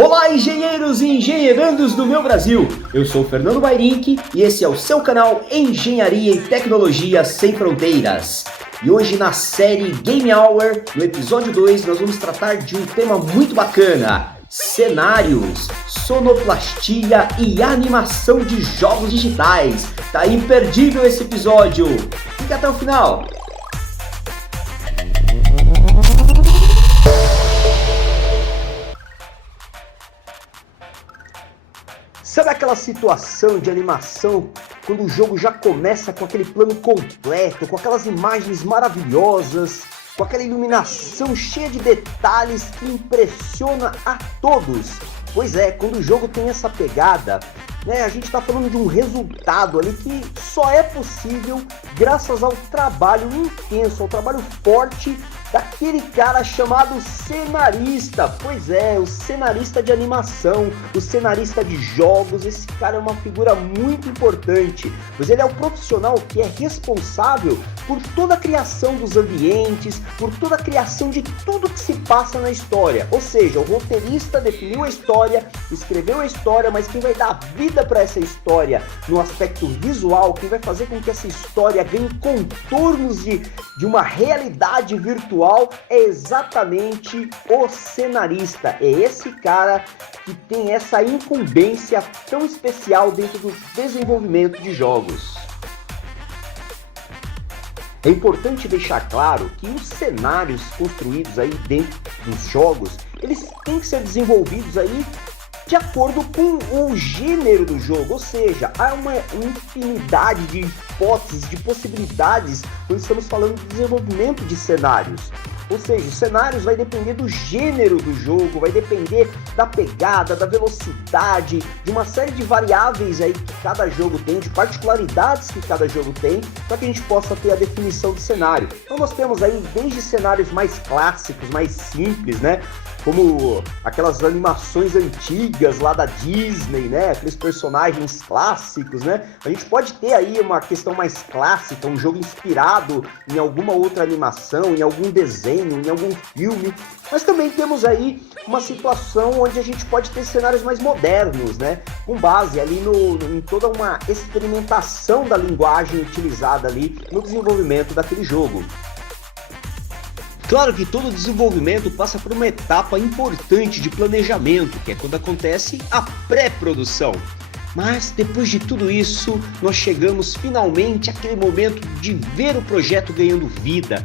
Olá, engenheiros e engenheirandos do meu Brasil! Eu sou o Fernando Bairink e esse é o seu canal Engenharia e Tecnologia Sem Fronteiras. E hoje na série Game Hour, no episódio 2, nós vamos tratar de um tema muito bacana: cenários, sonoplastia e animação de jogos digitais. Tá imperdível esse episódio! Fica até o final! Sabe aquela situação de animação quando o jogo já começa com aquele plano completo, com aquelas imagens maravilhosas, com aquela iluminação cheia de detalhes que impressiona a todos? Pois é, quando o jogo tem essa pegada, a gente está falando de um resultado ali que só é possível graças ao trabalho intenso, ao trabalho forte daquele cara chamado cenarista. Pois é, o cenarista de animação, o cenarista de jogos. Esse cara é uma figura muito importante, pois ele é o profissional que é responsável por toda a criação dos ambientes, por toda a criação de tudo que se passa na história. Ou seja, o roteirista definiu a história, escreveu a história, mas quem vai dar vida para essa história no aspecto visual, quem vai fazer com que essa história ganhe contornos de uma realidade virtual, é exatamente o cenarista. É esse cara que tem essa incumbência tão especial dentro do desenvolvimento de jogos. É importante deixar claro que os cenários construídos aí dentro dos jogos, eles têm que ser desenvolvidos aí de acordo com o gênero do jogo, ou seja, há uma infinidade de hipóteses, de possibilidades quando estamos falando de desenvolvimento de cenários. Ou seja, os cenários vai depender do gênero do jogo, vai depender da pegada, da velocidade, de uma série de variáveis aí que cada jogo tem, de particularidades que cada jogo tem, para que a gente possa ter a definição do cenário. Então nós temos aí desde cenários mais clássicos, mais simples, como aquelas animações antigas lá da Disney, aqueles personagens clássicos, A gente pode ter aí uma questão mais clássica, um jogo inspirado em alguma outra animação, em algum desenho, em algum filme, mas também temos aí uma situação onde a gente pode ter cenários mais modernos, com base ali em toda uma experimentação da linguagem utilizada ali no desenvolvimento daquele jogo. Claro que todo desenvolvimento passa por uma etapa importante de planejamento, que é quando acontece a pré-produção. Mas depois de tudo isso, nós chegamos finalmente àquele momento de ver o projeto ganhando vida,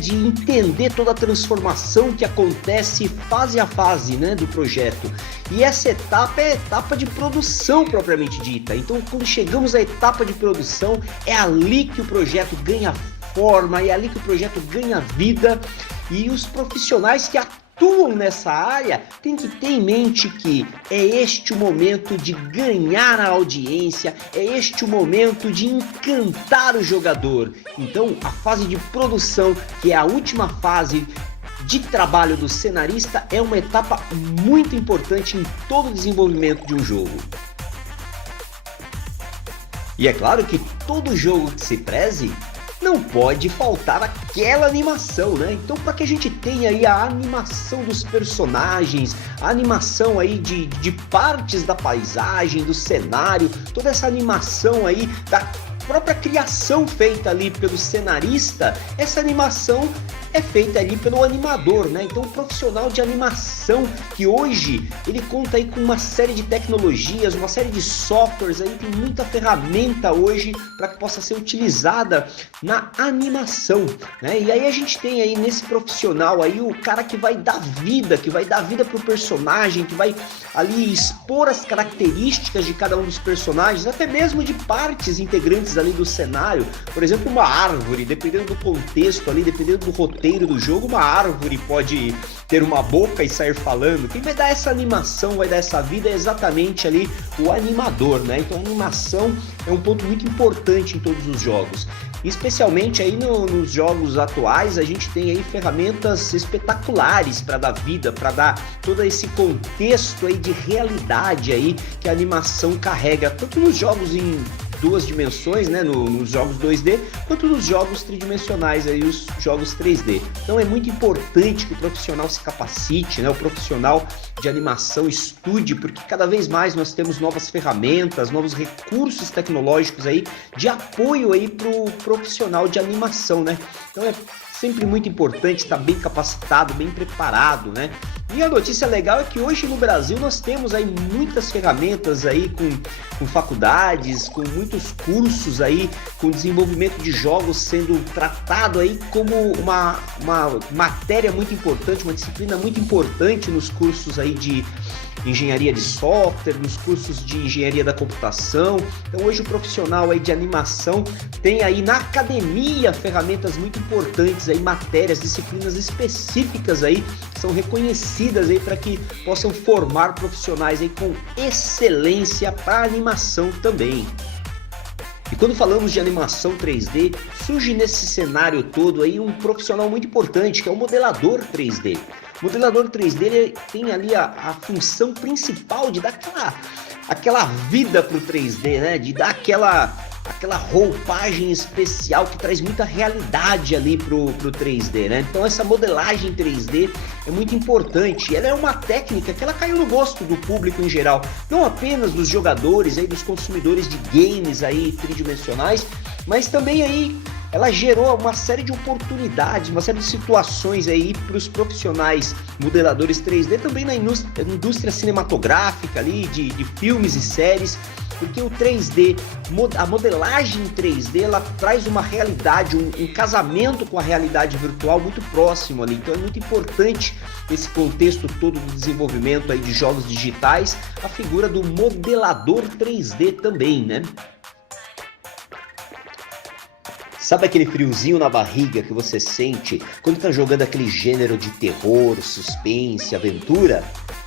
de entender toda a transformação que acontece fase a fase do projeto. E essa etapa é a etapa de produção propriamente dita. Então, quando chegamos à etapa de produção, é ali que o projeto ganha forma, é ali que o projeto ganha vida, e os profissionais que atuam nessa área têm que ter em mente que é este o momento de ganhar a audiência, é este o momento de encantar o jogador. Então, a fase de produção, que é a última fase de trabalho do cenarista, é uma etapa muito importante em todo o desenvolvimento de um jogo. E é claro que todo jogo que se preze, não pode faltar aquela animação, Então, para que a gente tenha aí a animação dos personagens, a animação aí de partes da paisagem, do cenário, toda essa animação aí da própria criação feita ali pelo cenarista, essa animação é feita ali pelo animador, Então o profissional de animação, que hoje ele conta aí com uma série de tecnologias, uma série de softwares aí, tem muita ferramenta hoje para que possa ser utilizada na animação, E aí a gente tem aí nesse profissional aí o cara que vai dar vida pro personagem, que vai ali expor as características de cada um dos personagens, até mesmo de partes integrantes ali do cenário. Por exemplo, uma árvore, dependendo do contexto ali, dependendo do roteiro do jogo, uma árvore pode ter uma boca e sair falando. Quem vai dar essa animação, vai dar essa vida, é exatamente ali o animador, Então a animação é um ponto muito importante em todos os jogos. Especialmente aí nos jogos atuais, a gente tem aí ferramentas espetaculares para dar vida, para dar todo esse contexto aí de realidade aí que a animação carrega, tanto nos jogos em duas dimensões, né, nos jogos 2D, quanto nos jogos tridimensionais, aí, os jogos 3D. Então é muito importante que o profissional se capacite, né, o profissional de animação estude, porque cada vez mais nós temos novas ferramentas, novos recursos tecnológicos aí de apoio aí para o profissional de animação, né? Então é sempre muito importante estar bem capacitado, bem preparado, né? E a notícia legal é que hoje no Brasil nós temos aí muitas ferramentas aí com faculdades, com muitos cursos aí, com desenvolvimento de jogos sendo tratado aí como uma matéria muito importante, uma disciplina muito importante nos cursos aí de engenharia de software, nos cursos de engenharia da computação. Então hoje o profissional aí de animação tem aí na academia ferramentas muito importantes aí, matérias, disciplinas específicas aí, que são reconhecidas aí para que possam formar profissionais aí com excelência para animação também. E quando falamos de animação 3D, surge nesse cenário todo aí um profissional muito importante, que é o modelador 3D. O modelador 3D ele tem ali a função principal de dar aquela vida para o 3D, né? De dar aquela roupagem especial que traz muita realidade ali pro 3D, né? Então essa modelagem 3D é muito importante. Ela é uma técnica que ela caiu no gosto do público em geral, não apenas dos jogadores aí, dos consumidores de games aí tridimensionais, mas também aí ela gerou uma série de oportunidades, uma série de situações aí para os profissionais modeladores 3D, também na indústria cinematográfica ali, de filmes e séries, porque o 3D, a modelagem 3D, ela traz uma realidade, um casamento com a realidade virtual muito próximo ali, então é muito importante esse contexto todo do desenvolvimento aí de jogos digitais, a figura do modelador 3D também, né? Sabe aquele friozinho na barriga que você sente quando está jogando aquele gênero de terror, suspense, aventura?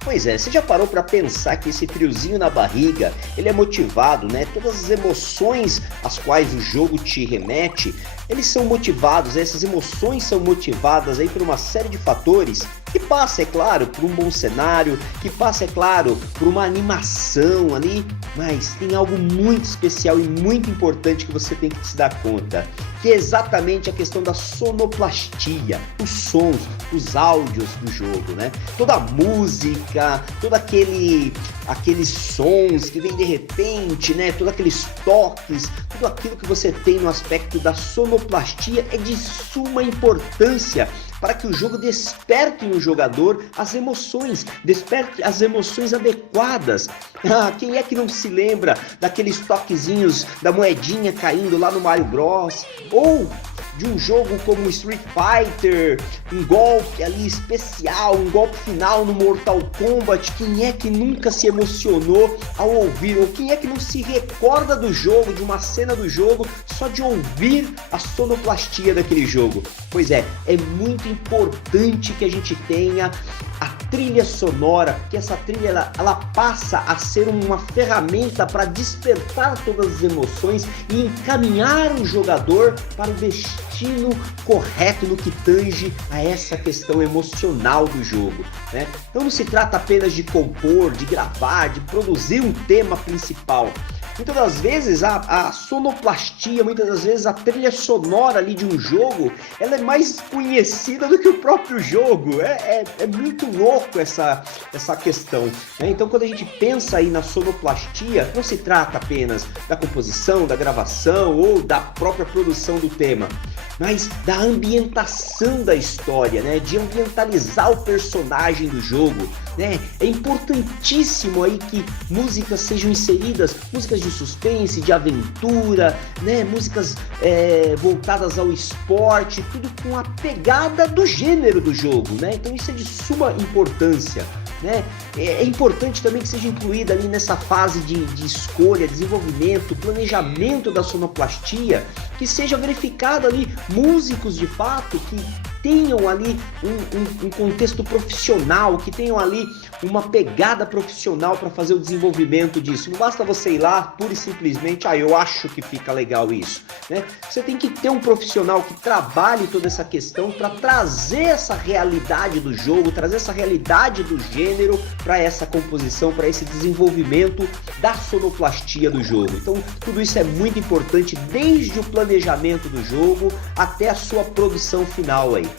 Pois é, você já parou para pensar que esse friozinho na barriga, ele é motivado, né? Todas as emoções às quais o jogo te remete, eles são motivados, essas emoções são motivadas aí por uma série de fatores que passa, é claro, por um bom cenário, que passa, é claro, por uma animação ali, mas tem algo muito especial e muito importante que você tem que se dar conta, que é exatamente a questão da sonoplastia, os sons, os áudios do jogo, né? Toda a música, todo aqueles sons que vem de repente, né? Todos aqueles toques, tudo aquilo que você tem no aspecto da sonoplastia é de suma importância para que o jogo desperte no jogador as emoções, desperte as emoções adequadas. Quem é que não se lembra daqueles toquezinhos da moedinha caindo lá no Mario Bros? Ou de um jogo como Street Fighter, um golpe ali especial, um golpe final no Mortal Kombat, quem é que nunca se emocionou ao ouvir, ou quem é que não se recorda do jogo, de uma cena do jogo, só de ouvir a sonoplastia daquele jogo? Pois é muito importante que a gente tenha a trilha sonora, porque essa trilha ela passa a ser uma ferramenta para despertar todas as emoções e encaminhar o jogador para o destino correto no que tange a essa questão emocional do jogo, né? Então não se trata apenas de compor, de gravar, de produzir um tema principal. Muitas das vezes a sonoplastia, muitas das vezes a trilha sonora ali de um jogo, ela é mais conhecida do que o próprio jogo. É muito louco essa questão, né? Então quando a gente pensa aí na sonoplastia, não se trata apenas da composição, da gravação ou da própria produção do tema, mas da ambientação da história, né? De ambientalizar o personagem do jogo, né? É importantíssimo aí que músicas sejam inseridas, músicas de suspense, de aventura, né? Músicas voltadas ao esporte, tudo com a pegada do gênero do jogo, né? Então isso é de suma importância, né? É importante também que seja incluída ali nessa fase de escolha, desenvolvimento, planejamento da sonoplastia, que seja verificado ali músicos de fato que tenham ali um contexto profissional, que tenham ali uma pegada profissional para fazer o desenvolvimento disso. Não basta você ir lá pura e simplesmente, eu acho que fica legal isso, né? Você tem que ter um profissional que trabalhe toda essa questão para trazer essa realidade do jogo, trazer essa realidade do gênero para essa composição, para esse desenvolvimento da sonoplastia do jogo. Então, tudo isso é muito importante desde o planejamento do jogo até a sua produção final aí.